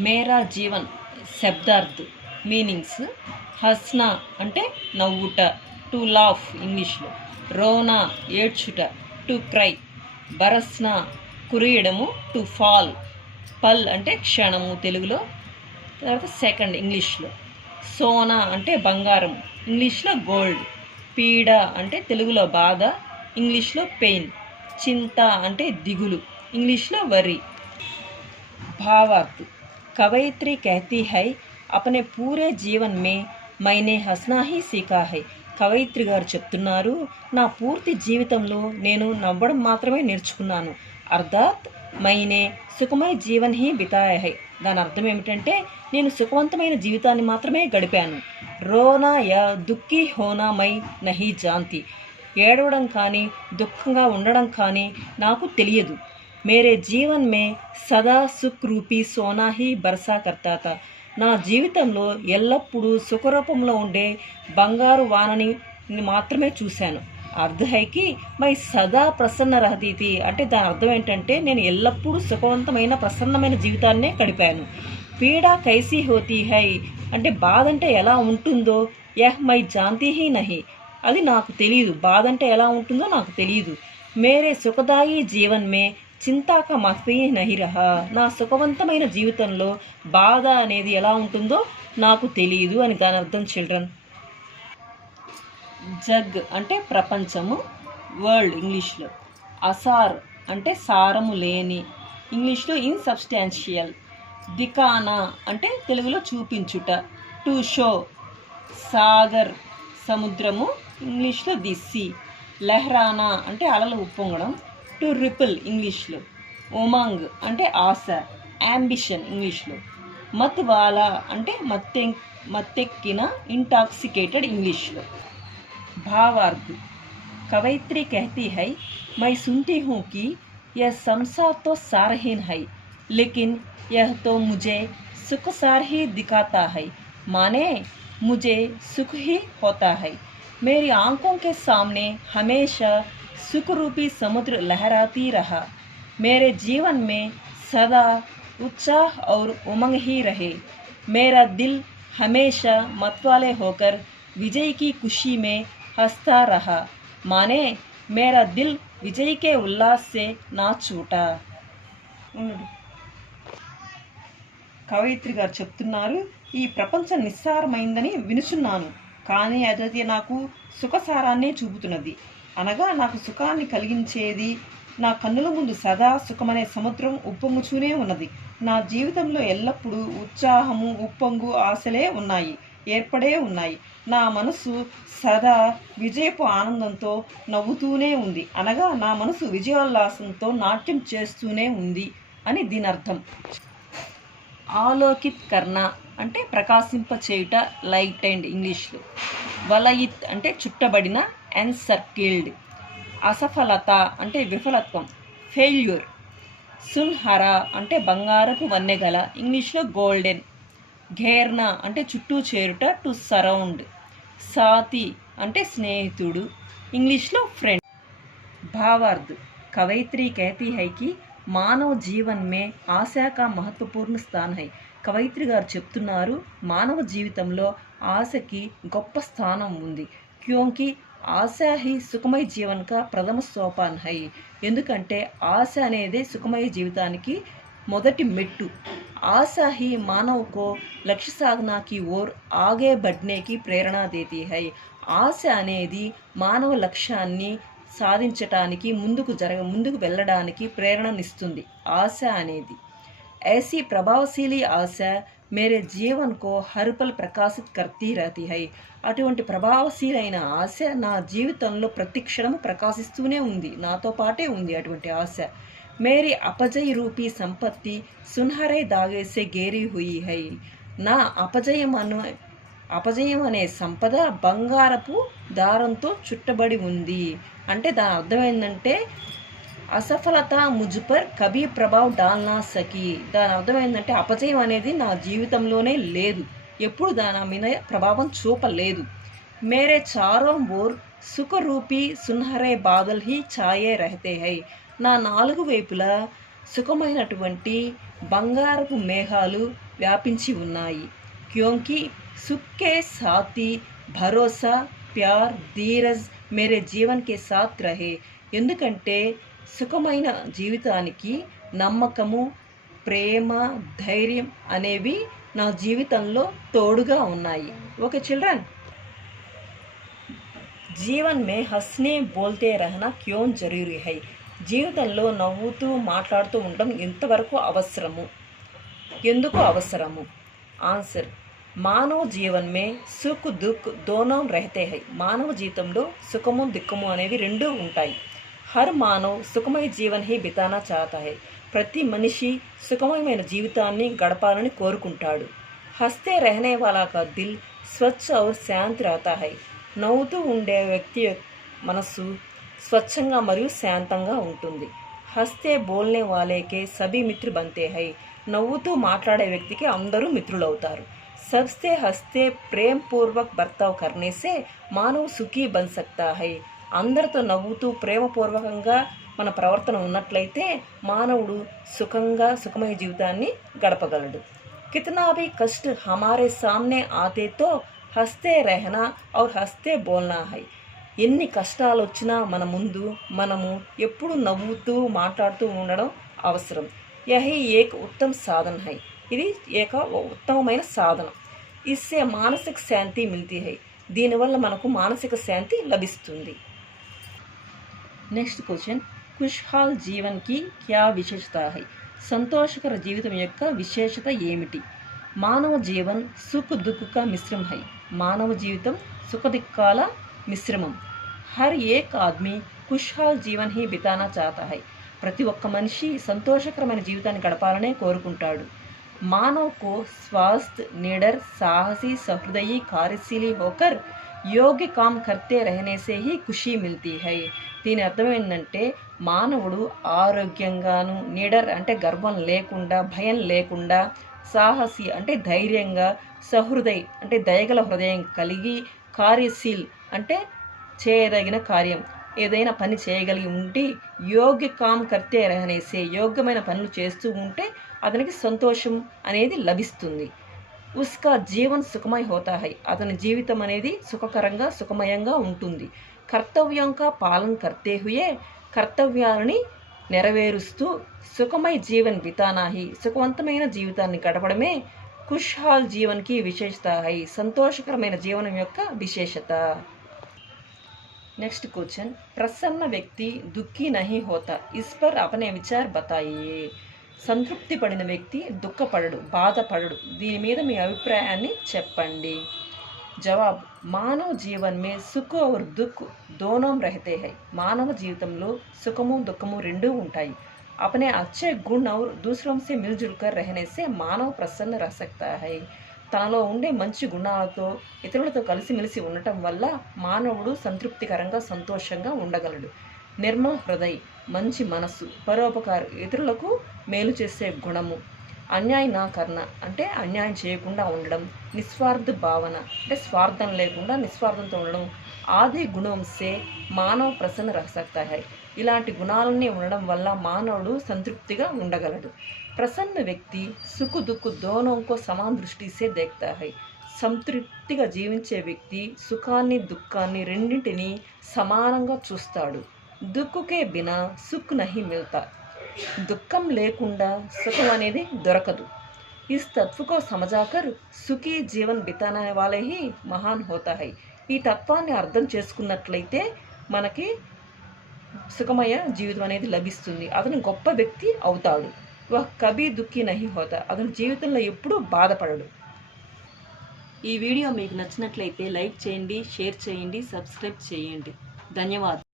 మేరా Jeevan శబ్దార్థ్ meanings Hasna అంటే నవ్వుట, to laugh ఇంగ్లీష్లో, రోనా ఏడ్చుట, to cry, బరస్నా కురియడము, to fall, పల్ అంటే క్షణము తెలుగులో, తర్వాత సెకండ్ ఇంగ్లీష్లో, సోనా అంటే బంగారం ఇంగ్లీష్లో గోల్డ్, పీడ అంటే తెలుగులో బాధ ఇంగ్లీష్లో పెయిన్, చింత అంటే దిగులు ఇంగ్లీష్లో వరి. भावार्थ कवयित्री कहती है अपने पूरे जीवन में मैंने हंसना ही सीखा है. కవయిత్రి గారు చెప్తున్నారు, నా పూర్తి జీవితంలో నేను నవ్వడం మాత్రమే నేర్చుకున్నాను. అర్థాత్ మైనే సుఖమయ జీవన్ హీ బితాయా హై. దాని అర్థం ఏమిటంటే నేను సుఖవంతమైన జీవితాన్ని మాత్రమే గడిపాను. రోనా యా దుఃఖీ హోనా మై నహీ జాంతి. ఏడవడం కానీ దుఃఖంగా ఉండడం కానీ నాకు తెలియదు. మేరే జీవన్ మే సదా సుఖ్ రూపీ సోనా హీ బర్సా కర్తా థా. నా జీవితంలో ఎల్లప్పుడూ సుఖరూపంలో ఉండే బంగారు వానని మాత్రమే చూశాను. అర్థహైకి మై సదా ప్రసన్న రహతీతి అంటే దాని అర్థం ఏంటంటే నేను ఎల్లప్పుడూ సుఖవంతమైన ప్రసన్నమైన జీవితాన్నే గడిపాను. పీడా కైసీ హోతీ హై అంటే బాధ అంటే ఎలా ఉంటుందో యహ్ మై జాంతీ హీ నహి. అది నాకు తెలియదు. బాధ అంటే ఎలా ఉంటుందో నాకు తెలియదు. మేరే సుఖదాయి జీవన్ మే చింతాక మఫీ నహి రహా. నా సుఖవంతమైన జీవితంలో బాధ అనేది ఎలా ఉంటుందో నాకు తెలియదు అని దాని అర్థం చిల్డ్రన్. జగ్ అంటే ప్రపంచము వరల్డ్ ఇంగ్లీష్లో, అసార్ అంటే సారము లేని ఇంగ్లీష్లో ఇన్సబ్స్టాన్షియల్, దికానా అంటే తెలుగులో చూపించుట, టు షో సాగర్ సముద్రము ఇంగ్లీష్లో ది సీ, లెహ్రానా అంటే అలలు ఉప్పొంగడం, టు రిపుల్ ఇంగ్లీష్లో, ఉమంగ్ అంటే ఆశ, యాంబిషన్ ఇంగ్లీష్లో, మత్ వాలా అంటే మత్తెక్కిన ఇంటాక్సికేటెడ్ ఇంగ్లీష్లో. भावार्थ कवयित्री कहती है मैं सुनती हूँ कि यह संसार तो सारहीन है लेकिन यह तो मुझे सुख सार ही दिखाता है. माने मुझे सुख ही होता है. मेरी आंखों के सामने हमेशा सुख रूपी समुद्र लहराती रहा. मेरे जीवन में सदा उत्साह और उमंग ही रहे. मेरा दिल हमेशा मतवाले होकर विजय की खुशी में हंसता रहा. माने मेरा दिल विजय के उल्लास से ना छूटा. కవయిత్రి గారు చెప్తున్నారు, ఈ ప్రపంచం నిస్సారమైందని వినుచున్నాను, కానీ అది నాకు సుఖసారాన్నే చూపుతున్నది. అనగా నాకు సుఖాన్ని కలిగించేది నా కన్నుల ముందు సదా సుఖమనే సముద్రం ఉప్పొంగుచూనే ఉన్నది. నా జీవితంలో ఎల్లప్పుడూ ఉత్సాహము ఉప్పొంగు ఆశలే ఏర్పడే ఉన్నాయి. నా మనసు సదా విజయపు ఆనందంతో నవ్వుతూనే ఉంది. అనగా నా మనసు విజయోల్లాసంతో నాట్యం చేస్తూనే ఉంది అని దీని అర్థం. ఆలోకిత్ కర్ణ అంటే ప్రకాశింప చేయుట, లైట్ అండ్ ఇంగ్లీష్లో, వలయిత్ అంటే చుట్టబడిన, ఎన్సర్కిల్డ్, అసఫలత అంటే విఫలత్వం, ఫెయిల్యూర్, సున్హరా అంటే బంగారపు వన్నెగల ఇంగ్లీష్లో గోల్డెన్, ఘేర్నా అంటే చుట్టూ చేరుట, టు సరౌండ్, సాతి అంటే స్నేహితుడు ఇంగ్లీష్లో ఫ్రెండ్. భావార్థ్ కవయిత్రి कहती है कि మానవ జీవన్ మే ఆశా కా మహత్వపూర్ణ స్థాన్ హై. కవయిత్రి గారు చెప్తున్నారు, మానవ జీవితంలో ఆశకి గొప్ప స్థానం ఉంది. క్యోంకి ఆశా హీ సుఖమయ జీవన్ కా ప్రథమ సోపాన్ హై. ఎందుకంటే ఆశ అనేది సుఖమయ జీవితానికి మొదటి మెట్టు. आशा ही मानव को लक्ष्य साधना की ओर आगे बढ़ने की प्रेरणा देती है. ఆశ అనేది మానవ లక్ష్యాన్ని సాధించటానికి ముందుకు వెళ్ళడానికి ప్రేరణనిస్తుంది ఆశ అనేది. ऐसी प्रभावशीली आशा मेरे जीवन को हर पल प्रकाशित करती रहती है. అటువంటి ప్రభావశీలైన ఆశ నా జీవితంలో ప్రతిక్షణము ప్రకాశిస్తూనే ఉంది, నాతో పాటే ఉంది అటువంటి ఆశ. मेरी अपजय रूपी संपत्ति सुनहरे धागे से घेरी हुई है. నా అపజయం అనే సంపద బంగారపు దారంతో చుట్టబడి ఉంది. అంటే దాని అర్థం ఏంటంటే అసఫలత ముజ్పర్ కభీ ప్రభావ్ డాల్నా సకి. దాని అర్థం ఏంటంటే అపజయం అనేది నా జీవితంలోనే లేదు, ఎప్పుడు దాని మీద ప్రభావం చూపలేదు. మేరే చారో ఓర్ సుఖ రూపీ సున్హరే బాదల్ హీ ఛాయే రహతే హై. నా నాలుగు వైపులా సుఖమైనటువంటి బంగారపు మేఘాలు వ్యాపించి ఉన్నాయి. క్యోంకి సుఖ్ కే సాథీ భరోసా ప్యార్ ధీరజ్ మేరే జీవన్ కే సాత్ రహే. ఎందుకంటే సుఖమైన జీవితానికి నమ్మకము, ప్రేమ, ధైర్యం అనేవి నా జీవితంలో తోడుగా ఉన్నాయి. ఓకే చిల్డ్రన్, జీవన్ మే హస్నే బోల్తే రహనా క్యోం జరూరీ హై. జీవితంలో నవ్వుతూ మాట్లాడుతూ ఉండడం ఎంతవరకు అవసరము, ఎందుకు అవసరము? ఆన్సర్, మానవ జీవన్ మే సుఖ్ దుఃఖ్ దోనో రహతే హై. మానవ జీవితంలో సుఖము దుఃఖము అనేవి రెండూ ఉంటాయి. హర్ మానవ్ సుఖమయ జీవన్ హీ బితానా చాహతా హై. ప్రతి మనిషి సుఖమయమైన జీవితాన్ని గడపాలని కోరుకుంటాడు. హస్తే రహనే వాలా కా దిల్ స్వచ్ఛ ఔర్ శాంత్ రహతా హై. నవ్వుతూ ఉండే వ్యక్తి మనస్సు స్వచ్ఛంగా మరియు శాంతంగా ఉంటుంది. హస్తే బోల్నే వాలేకే సభీ మిత్ర బంతే హై. నవ్వుతూ మాట్లాడే వ్యక్తికి అందరూ మిత్రులవుతారు. సబ్సే హస్తే ప్రేమ్ పూర్వక్ బర్తావ్ కర్నేసే మానవ్ సుఖీ బన్ సక్తా హై. అందరితో నవ్వుతూ ప్రేమపూర్వకంగా మన ప్రవర్తన ఉన్నట్లయితే మానవుడు సుఖమయ జీవితాన్ని గడపగలడు. కితనా భీ కష్ట హమారే సామ్నే ఆతే తో హస్తే రెహనా ఔర్ హస్తే బోల్నా హై. ఎన్ని కష్టాలు వచ్చినా మన ముందు మనము ఎప్పుడు నవ్వుతూ మాట్లాడుతూ ఉండడం అవసరం. యహీ ఏక్ ఉత్తమ సాధన హై. ఇది ఉత్తమమైన సాధన. ఇస్సే మానసిక శాంతి మిల్తీ హై. దీనివల్ల మనకు మానసిక శాంతి లభిస్తుంది. నెక్స్ట్ క్వశ్చన్, ఖుష్హాల్ జీవన్కి క్యా విశేషత హై. సంతోషకర జీవితం యొక్క విశేషత ఏమిటి? మానవ జీవన్ సుఖ్ దుఃఖ్ కా మిశ్రమ హై. మానవ జీవితం సుఖ దుఃఖాల మిశ్రమం. హర్ ఏక్ ఆద్మీ ఖుష్హాల్ జీవన్ హీ బితానా చాహతా హై. ప్రతి ఒక్క మనిషి సంతోషకరమైన జీవితాన్ని గడపాలనే కోరుకుంటాడు. మానవ్ కో స్వాస్థ్ నిడర్ సాహసీ సహృదయీ కార్యశీలి హోకర్ యోగ్య కామ్ కర్తే రహనేసే హీ ఖుషీ మిల్తీ హై. దీని అర్థం ఏంటంటే మానవుడు ఆరోగ్యంగాను, నిడర్ అంటే గర్వం లేకుండా, భయం లేకుండా, సాహసి అంటే ధైర్యంగా, సహృదయ్ అంటే దయగల హృదయం కలిగి, కార్యశీల్ అంటే చేయదగిన కార్యం ఏదైనా పని చేయగలిగి ఉండి, యోగ్య కామ్ కర్తే రహనేసే యోగ్యమైన పనులు చేస్తూ ఉంటే అతనికి సంతోషం అనేది లభిస్తుంది. ఉస్కా జీవన్ సుఖమయ హోతా హై. అతని జీవితం అనేది సుఖకరంగా సుఖమయంగా ఉంటుంది. కర్తవ్యం కా పాలన కర్తే హుయే కర్తవ్యాలని నెరవేరుస్తూ సుఖమయ జీవన్ బితానా హి. సుఖవంతమైన జీవితాన్ని గడపడమే ఖుష్హాల్ జీవన్కి విశేషత హై. సంతోషకరమైన జీవనం యొక్క విశేషత. నెక్స్ట్ క్వశ్చన్, ప్రసన్న వ్యక్తి దుఃఖీ నహీ హోతా. ఇస్ పర్ అపనే విచార్ బతాయియే. సంతృప్తి పడిన వ్యక్తి దుఃఖపడడు, బాధపడడు. దీని మీద మీ అభిప్రాయాన్ని చెప్పండి. జవాబ్, మానవ జీవన్ మే సుఖ్ ఔర్ దుఃఖ్ దోనో రహతే హై. మానవ జీవితంలో సుఖము దుఃఖము రెండూ ఉంటాయి. अपने अच्छे गुण और दूसरों से मिलजुल कर रहने से మానవ ప్రసన్న రह सकता है. తనలో ఉండే మంచి గుణాలతో ఇతరులతో కలిసిమెలిసి ఉండటం వల్ల మానవుడు సంతృప్తికరంగా సంతోషంగా ఉండగలడు. నిర్మల్ హృదయ్ మంచి మనస్సు, పరోపకారం ఇతరులకు మేలు చేసే గుణము, అన్యాయ నా కర్ణ అంటే అన్యాయం చేయకుండా ఉండడం, నిస్వార్థ భావన అంటే స్వార్థం లేకుండా నిస్వార్థంతో ఉండడం, ఆది గుణంసే మానవ ప్రసన్న రह सकता है. ఇలాంటి గుణాలన్నీ ఉండడం వల్ల మానవుడు సంతృప్తిగా ఉండగలడు. ప్రసన్న వ్యక్తి సుఖ దుఃఖ దోనోంకో సమాన దృష్టిసే దేఖ్తా హై. సంతృప్తిగా జీవించే వ్యక్తి సుఖాన్ని దుఃఖాన్ని రెండింటినీ సమానంగా చూస్తాడు. దుఃఖకే బినా సుఖ్ నహీ మిల్తా. దుఃఖం లేకుండా సుఖం అనేది దొరకదు. ఇస్ తత్వకో సమజాకర్ సుఖీ జీవన్ బితానే వాలే హీ మహాన్ హోతా హై. ఈ తత్వాన్ని అర్థం చేసుకున్నట్లయితే మనకి సుఖమయ జీవితం అనేది లభిస్తుంది. అతను గొప్ప వ్యక్తి అవుతాడు. వహ్ కభీ దుఃఖీ నహీ హోతా. అతని జీవితంలో ఎప్పుడూ బాధపడడు. ఈ వీడియో మీకు నచ్చినట్లయితే లైక్ చేయండి, షేర్ చేయండి, సబ్స్క్రైబ్ చేయండి. ధన్యవాదాలు.